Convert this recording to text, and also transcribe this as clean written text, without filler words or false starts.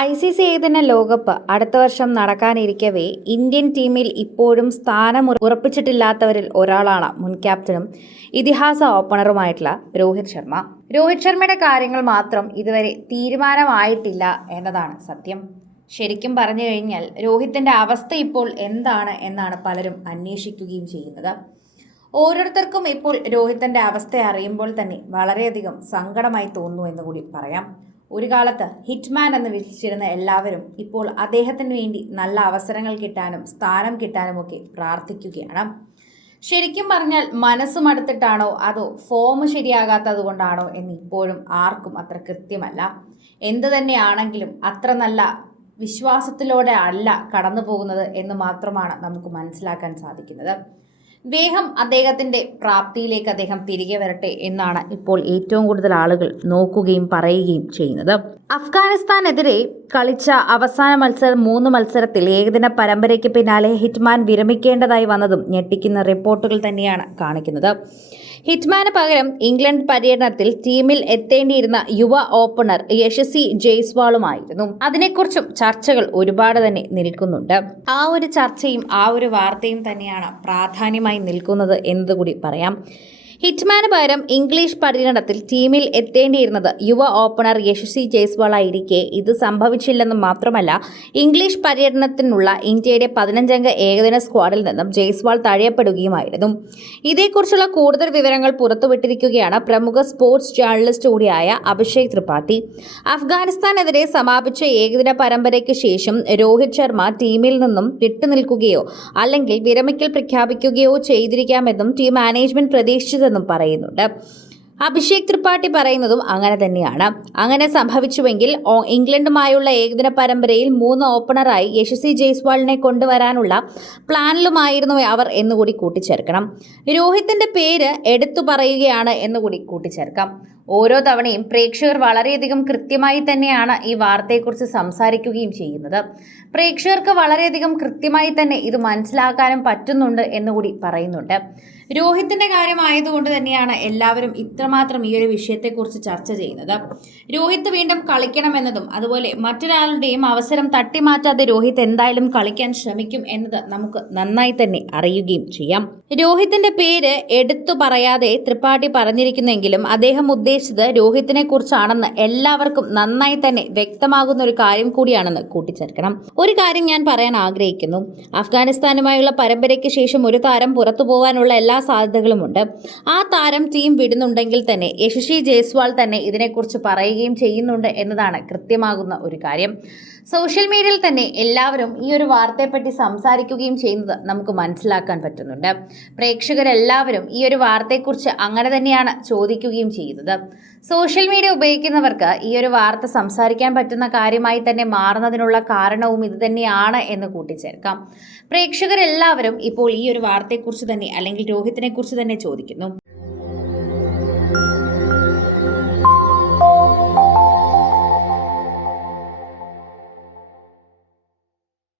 ICC ഏകദിന ലോകകപ്പ് അടുത്ത വർഷം നടക്കാനിരിക്കവേ ഇന്ത്യൻ ടീമിൽ ഇപ്പോഴും സ്ഥാനം ഉറപ്പിച്ചിട്ടില്ലാത്തവരിൽ ഒരാളാണ് മുൻ ക്യാപ്റ്റനും ഇതിഹാസ ഓപ്പണറുമായിട്ടുള്ള രോഹിത് ശർമ്മ. രോഹിത് ശർമ്മയുടെ കാര്യങ്ങൾ മാത്രം ഇതുവരെ തീരുമാനമായിട്ടില്ല എന്നതാണ് സത്യം. ശരിക്കും പറഞ്ഞു കഴിഞ്ഞാൽ രോഹിത്തിന്റെ അവസ്ഥ ഇപ്പോൾ എന്താണ് എന്നാണ് പലരും അന്വേഷിക്കുകയും ചെയ്യുന്നത്. ഓരോരുത്തർക്കും ഇപ്പോൾ രോഹിത്തിന്റെ അവസ്ഥ അറിയുമ്പോൾ തന്നെ വളരെയധികം സങ്കടമായി തോന്നുന്നു എന്ന് കൂടി പറയാം. ഒരു കാലത്ത് ഹിറ്റ്മാൻ എന്ന് വിളിച്ചിരുന്ന എല്ലാവരും ഇപ്പോൾ അദ്ദേഹത്തിന് വേണ്ടി നല്ല അവസരങ്ങൾ കിട്ടാനും സ്ഥാനം കിട്ടാനുമൊക്കെ പ്രാർത്ഥിക്കുകയാണ്. ശരിക്കും പറഞ്ഞാൽ മനസ്സ് മടുത്തിട്ടാണോ അതോ ഫോം ശരിയാകാത്തത് കൊണ്ടാണോ എന്ന് ഇപ്പോഴും ആർക്കും അത്ര കൃത്യമല്ല. എന്തു തന്നെയാണെങ്കിലും അത്ര നല്ല വിശ്വാസത്തിലൂടെ അല്ല കടന്നു പോകുന്നത് എന്ന് മാത്രമാണ് നമുക്ക് മനസ്സിലാക്കാൻ സാധിക്കുന്നത്. വേഗം അദ്ദേഹത്തിൻ്റെ പ്രാപ്തിയിലേക്ക് അദ്ദേഹം തിരികെ വരട്ടെ എന്നാണ് ഇപ്പോൾ ഏറ്റവും കൂടുതൽ ആളുകൾ നോക്കുകയും പറയുകയും ചെയ്യുന്നത്. അഫ്ഗാനിസ്ഥാനെതിരെ കളിച്ച അവസാന മത്സരം 3 മത്സരത്തിൽ ഏകദിന പരമ്പരയ്ക്ക് പിന്നാലെ ഹിറ്റ്മാൻ വിരമിക്കേണ്ടതായി വന്നതും ഞെട്ടിക്കുന്ന റിപ്പോർട്ടുകൾ തന്നെയാണ് കാണിക്കുന്നത്. ഹിറ്റ്മാന് പകരം ഇംഗ്ലണ്ട് പര്യടനത്തിൽ ടീമിൽ എത്തേണ്ടിയിരുന്ന യുവ ഓപ്പണർ യശസ്വി ജയ്സ്വാളുമായിരുന്നു. അതിനെക്കുറിച്ചും ചർച്ചകൾ ഒരുപാട് തന്നെ നിൽക്കുന്നുണ്ട്. ആ ഒരു ചർച്ചയും ആ ഒരു വാർത്തയും തന്നെയാണ് പ്രാധാന്യമായി നിൽക്കുന്നത് എന്നതുകൂടി പറയാം. ഹിറ്റ്മാന് പകരം ഇംഗ്ലീഷ് പര്യടനത്തിൽ ടീമിൽ എത്തേണ്ടിയിരുന്നത് യുവ ഓപ്പണർ യശസ്വി ജയ്സ്വാൾ ആയിരിക്കെ ഇത് സംഭവിച്ചില്ലെന്ന് മാത്രമല്ല, ഇംഗ്ലീഷ് പര്യടനത്തിനുള്ള ഇന്ത്യയുടെ 15-അംഗ ഏകദിന സ്ക്വാഡിൽ നിന്നും ജയ്സ്വാൾ തഴയപ്പെടുകയുമായിരുന്നു. ഇതേക്കുറിച്ചുള്ള കൂടുതൽ വിവരങ്ങൾ പുറത്തുവിട്ടിരിക്കുകയാണ് പ്രമുഖ സ്പോർട്സ് ജേർണലിസ്റ്റ് കൂടിയായ അഭിഷേക് ത്രിപാഠി. അഫ്ഗാനിസ്ഥാനെതിരെ സമാപിച്ച ഏകദിന പരമ്പരയ്ക്ക് ശേഷം രോഹിത് ശർമ്മ ടീമിൽ നിന്നും വിട്ടുനിൽക്കുകയോ അല്ലെങ്കിൽ വിരമിക്കൽ പ്രഖ്യാപിക്കുകയോ ചെയ്തിരിക്കാമെന്നും ടീം മാനേജ്മെന്റ് പ്രതീക്ഷിച്ചത് എന്നും പറയുന്നുണ്ട്. അഭിഷേക് ത്രിപാഠി പറയുന്നതും അങ്ങനെ തന്നെയാണ്. അങ്ങനെ സംഭവിച്ചുവെങ്കിൽ ഇംഗ്ലണ്ടുമായുള്ള ഏകദിന പരമ്പരയിൽ 3 ഓപ്പണറായി യശസ്വി ജയ്സ്വാളിനെ കൊണ്ടുവരാനുള്ള പ്ലാനിലുമായിരുന്നു അവർ എന്നുകൂടി കൂട്ടിച്ചേർക്കണം. രോഹിത്തിന്റെ പേര് എടുത്തു പറയുകയാണ് എന്നുകൂടി കൂട്ടിച്ചേർക്കാം. ഓരോ തവണയും പ്രേക്ഷകർ വളരെയധികം കൃത്യമായി തന്നെയാണ് ഈ വാർത്തയെക്കുറിച്ച് സംസാരിക്കുകയും ചെയ്യുന്നത്. പ്രേക്ഷകർക്ക് വളരെയധികം കൃത്യമായി തന്നെ ഇത് മനസ്സിലാക്കാനും പറ്റുന്നുണ്ട് എന്നുകൂടി പറയുന്നുണ്ട്. രോഹിത്തിന്റെ കാര്യമായതുകൊണ്ട് തന്നെയാണ് എല്ലാവരും ഇത്രമാത്രം ഈ ഒരു വിഷയത്തെക്കുറിച്ച് ചർച്ച ചെയ്യുന്നത്. രോഹിത് വീണ്ടും കളിക്കണമെന്നതും അതുപോലെ മറ്റൊരാളുടെയും അവസരം തട്ടിമാറ്റാതെ രോഹിത് എന്തായാലും കളിക്കാൻ ശ്രമിക്കും എന്നത് നമുക്ക് നന്നായി തന്നെ അറിയുകയും ചെയ്യാം. രോഹിത്തിന്റെ പേര് എടുത്തു പറയാതെ ത്രിപാഠി പറഞ്ഞിരിക്കുന്നെങ്കിലും അദ്ദേഹം ഉദ്ദേശിച്ചത് രോഹിത്തിനെ കുറിച്ചാണെന്ന് എല്ലാവർക്കും നന്നായി തന്നെ വ്യക്തമാകുന്ന ഒരു കാര്യം കൂടിയാണെന്ന് കൂട്ടിച്ചേർക്കണം. ഒരു കാര്യം ഞാൻ പറയാൻ ആഗ്രഹിക്കുന്നു. അഫ്ഗാനിസ്ഥാനുമായുള്ള പരമ്പരയ്ക്ക് ശേഷം ഒരു താരം പുറത്തു പോകാനുള്ള എല്ലാ സാധ്യതകളുമുണ്ട്. ആ താരം ടീം വിടുന്നുണ്ടെങ്കിൽ തന്നെ യശസ്വി ജയ്സ്വാൾ തന്നെ ഇതിനെക്കുറിച്ച് പറയുകയും ചെയ്യുന്നുണ്ട് എന്നതാണ് കൃത്യമാകുന്ന ഒരു കാര്യം. സോഷ്യൽ മീഡിയയിൽ തന്നെ എല്ലാവരും ഈ ഒരു വാർത്തയെപ്പറ്റി സംസാരിക്കുകയും ചെയ്യുന്നത് നമുക്ക് മനസ്സിലാക്കാൻ പറ്റുന്നുണ്ട്. പ്രേക്ഷകരെല്ലാവരും ഈ ഒരു വാർത്തയെക്കുറിച്ച് അങ്ങനെ തന്നെയാണ് ചോദിക്കുകയും ചെയ്യുന്നത്. സോഷ്യൽ മീഡിയ ഉപയോഗിക്കുന്നവർക്ക് ഈ ഒരു വാർത്ത സംസാരിക്കാൻ പറ്റുന്ന കാര്യമായി തന്നെ മാറുന്നതിനുള്ള കാരണവും ഇത് തന്നെയാണ് എന്ന് കൂട്ടിച്ചേർക്കാം. പ്രേക്ഷകരെല്ലാവരും ഇപ്പോൾ ഈ ഒരു വാർത്തയെക്കുറിച്ച് തന്നെ അല്ലെങ്കിൽ രോഹിത്തിനെ കുറിച്ച് തന്നെ ചോദിക്കുന്നു.